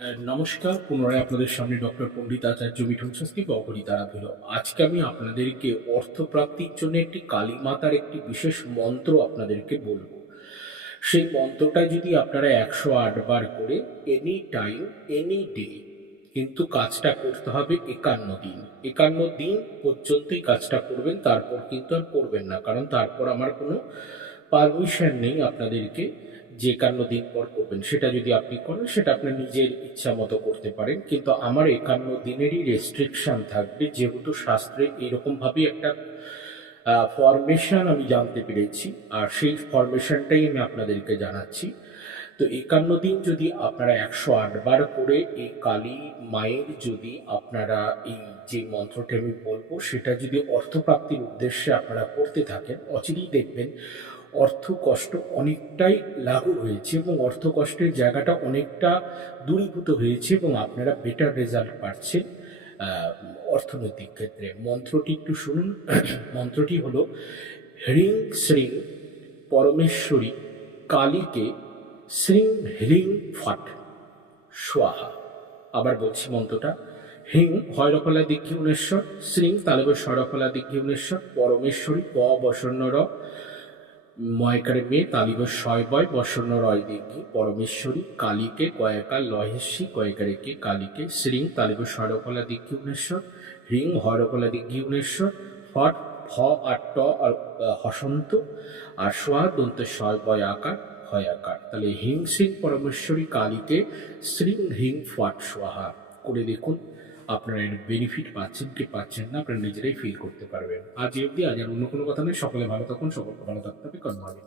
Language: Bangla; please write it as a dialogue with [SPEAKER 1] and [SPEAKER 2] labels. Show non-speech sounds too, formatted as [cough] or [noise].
[SPEAKER 1] নমস্কার, পুনরায় আপনাদের সামনে ডক্টর পণ্ডিত আচার্য মিঠুন শাস্ত্রী বা অপরিতারা ভিল আজকে আমি আপনাদেরকে অর্থপ্রাপ্তির জন্য একটি কালী মাতার একটি বিশেষ মন্ত্র আপনাদেরকে বলব। সেই মন্ত্রটা যদি আপনারা একশো আট বার করে এনি টাইম এনি ডে কিন্তু কাজটা করতে হবে একান্ন দিন। একান্ন দিন পর্যন্তই কাজটা করবেন, তারপর কিন্তু আর করবেন না। কারণ তারপর আমার কোনো পারমিশন নেই আপনাদেরকে। যে একান্ন দিন পর করবেন, সেটা যদি আপনি করেন, সেটা আপনার নিজের ইচ্ছা মতো করতে পারেন। কিন্তু আমার একান্ন দিনেরই রেস্ট্রিকশন থাকবে, যেহেতু শাস্ত্রে এরকমভাবে একটা ফরমেশন আমি জানতে পেরেছি। আর সেই ফরমেশনটাই আমি আপনাদেরকে জানাচ্ছি। তো একান্ন দিন যদি আপনারা একশো আটবার করে এই কালী মায়ের যদি আপনারা এই যে মন্ত্রটি আমি বলব, সেটা যদি অর্থপ্রাপ্তির উদ্দেশ্যে আপনারা করতে থাকেন, অচিরেই দেখবেন অর্থ কষ্ট অনেকটাই লাঘু হয়েছে এবং অর্থ কষ্টের জায়গাটা অনেকটা দূরীভূত হয়েছে এবং আপনারা বেটার রেজাল্ট পাচ্ছেন অর্থনৈতিক ক্ষেত্রে। মন্ত্রটি একটু শুনুন। [clears throat] মন্ত্রটি হলো, হ্রিং শ্রীং পরমেশ্বরী কালীকে শ্রীং হ্রিং ফট সোয়াহা আবার বলছি মন্ত্রটা হিং হয়রকলা দিঘি উনেশ্বর শ্রীং তালেব সরকলা দিঘি উনেশ্বর পরমেশ্বরী প বসন্ন র ময়কারে মেয়ে তালিব শয় বয় বসন্ন রয় দিঘি পরমেশ্বরী কালীকে কয়েকা লহেশ্বী কয়েকারে কে কালীকে শ্রীং, তালিব সরকলা দিঘি উনেশ্বর, হ্রিং হরকলা দিঘি উনেশ্বর ফট ফ আর ট আর হসন্ত, আর সোয়া দন্ত শয় বয় আকার হয় আকার। তাহলে হিং সিং পরমেশ্বরী কালীকে শ্রীং হিং ফাট সোহা করে দেখুন। আপনারা এর বেনিফিট পাচ্ছেন কি পাচ্ছেন না, আপনারা নিজেরাই ফিল করতে পারবেন। আজ অবধি, আজ আর অন্য কোনো কথা নেই সকলে ভালো থাকুন, সকলকে ভালো থাকতে হবে। কারণ আমি